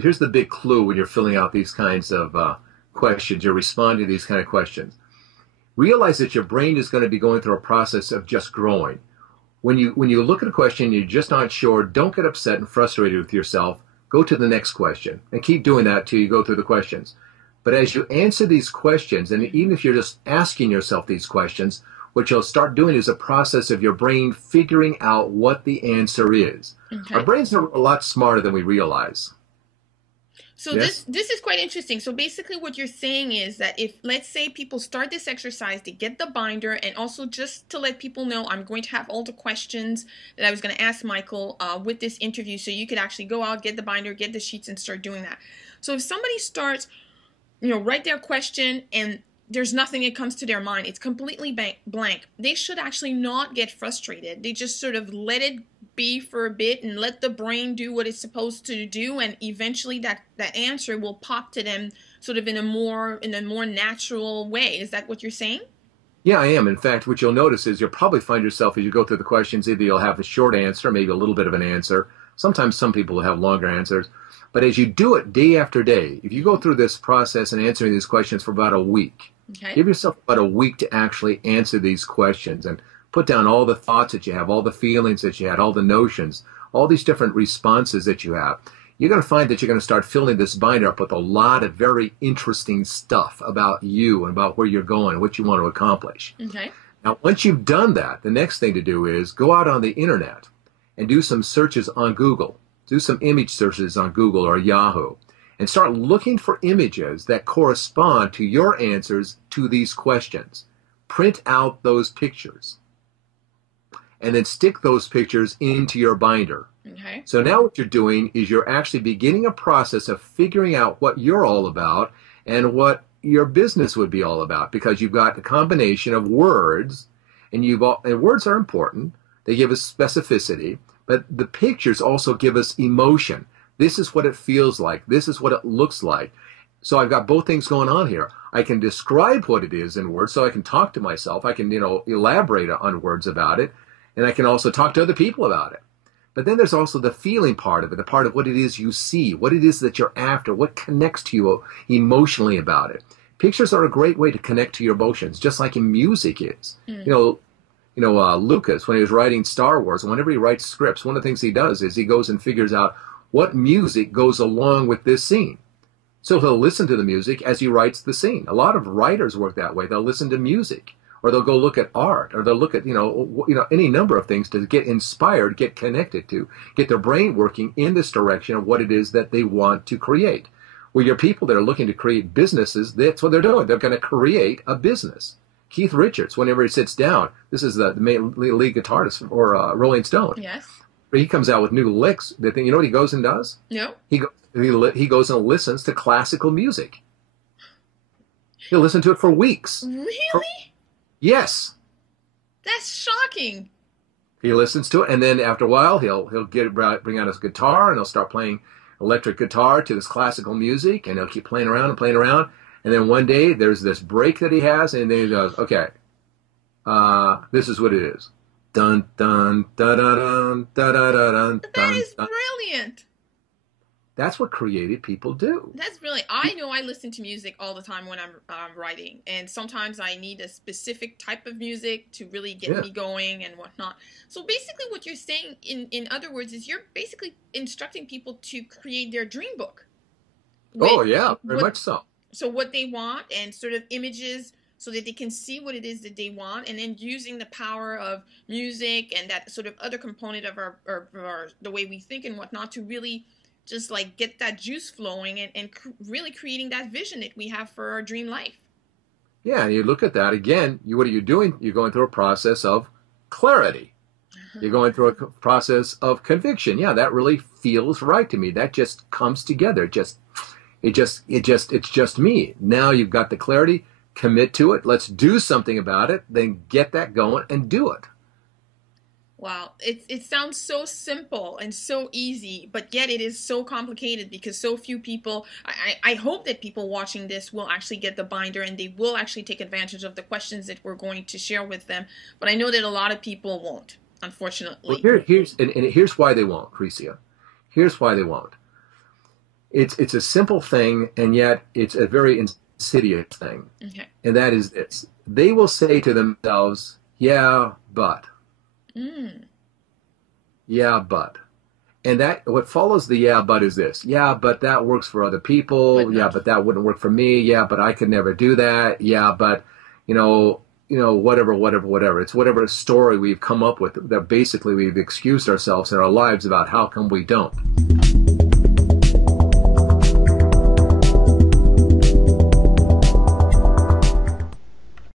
here's the big clue when you're filling out these kinds of questions. You're responding to these kind of questions. Realize that your brain is going to be going through a process of just growing. When you look at a question and you're just not sure, don't get upset and frustrated with yourself. Go to the next question and keep doing that till you go through the questions. But as you answer these questions, and even if you're just asking yourself these questions, what you'll start doing is a process of your brain figuring out what the answer is. Okay. Our brains are a lot smarter than we realize. So yes? This is quite interesting. So basically what you're saying is that if, let's say, people start this exercise, they get the binder, and also just to let people know, I'm going to have all the questions that I was going to ask Maikel with this interview, so you could actually go out, get the binder, get the sheets, and start doing that. So if somebody starts, write their question, and there's nothing that comes to their mind, it's completely blank, they should actually not get frustrated. They just sort of let it be for a bit and let the brain do what it's supposed to do, and eventually that answer will pop to them sort of in a more natural way. Is that what you're saying? Yeah, I am. In fact, what you'll notice is you'll probably find yourself as you go through the questions, either you'll have a short answer, maybe a little bit of an answer. Sometimes some people will have longer answers. But as you do it day after day, if you go through this process and answering these questions for about a week, okay, give yourself about a week to actually answer these questions and put down all the thoughts that you have, all the feelings that you had, all the notions, all these different responses that you have. You're going to find that you're going to start filling this binder up with a lot of very interesting stuff about you and about where you're going and what you want to accomplish. Okay. Now, once you've done that, the next thing to do is go out on the internet and do some searches on Google. Do some image searches on Google or Yahoo and start looking for images that correspond to your answers to these questions. Print out those pictures and then stick those pictures into your binder. Okay. So now what you're doing is you're actually beginning a process of figuring out what you're all about and what your business would be all about, because you've got a combination of words, and words are important. They give us specificity, but the pictures also give us emotion. This is what it feels like. This is what it looks like. So I've got both things going on here. I can describe what it is in words, so I can talk to myself. I can, elaborate on words about it, and I can also talk to other people about it. But then there's also the feeling part of it, the part of what it is you see, what it is that you're after, what connects to you emotionally about it. Pictures are a great way to connect to your emotions, just like music is. Mm. Lucas, when he was writing Star Wars, whenever he writes scripts, one of the things he does is he goes and figures out what music goes along with this scene. So he'll listen to the music as he writes the scene. A lot of writers work that way. They'll listen to music, or they'll go look at art, or they'll look at, any number of things to get inspired, get connected to, get their brain working in this direction of what it is that they want to create. Well, your people that are looking to create businesses, that's what they're doing. They're going to create a business. Keith Richards, whenever he sits down, this is the lead guitarist for Rolling Stone. Yes. He comes out with new licks. You know what he goes and does? No. He goes and listens to classical music. He'll listen to it for weeks. Really? Yes. That's shocking. He listens to it, and then after a while, he'll bring out his guitar, and he'll start playing electric guitar to this classical music, and he'll keep playing around and playing around. And then one day, there's this break that he has, and then he goes, okay, this is what it is. Dun, dun, da, da, dun, da, da, da, dun, that is brilliant. That's what creative people do. That's brilliant. I know I listen to music all the time when I'm writing, and sometimes I need a specific type of music to really get me going and whatnot. So basically what you're saying, in other words, is you're basically instructing people to create their dream book. Very much so. So what they want, and sort of images so that they can see what it is that they want, and then using the power of music and that sort of other component of our the way we think and whatnot to really just like get that juice flowing and really creating that vision that we have for our dream life. Yeah, and you look at that again, what are you doing? You're going through a process of clarity. You're going through a process of conviction. Yeah, that really feels right to me. That just comes together. It's just me. Now you've got the clarity, commit to it. Let's do something about it. Then get that going and do it. Wow. It sounds so simple and so easy, but yet it is so complicated because so few people, I hope that people watching this will actually get the binder and they will actually take advantage of the questions that we're going to share with them. But I know that a lot of people won't, unfortunately. Well, here's why they won't, Crecia. Here's why they won't. It's a simple thing, and yet it's a very insidious thing. Okay. And that is this. They will say to themselves, yeah, but. Yeah, but. And that what follows the yeah, but is this. Yeah, but that works for other people. Yeah, but that wouldn't work for me. Yeah, but I could never do that. Yeah, but, whatever. It's whatever story we've come up with that basically we've excused ourselves in our lives about how come we don't.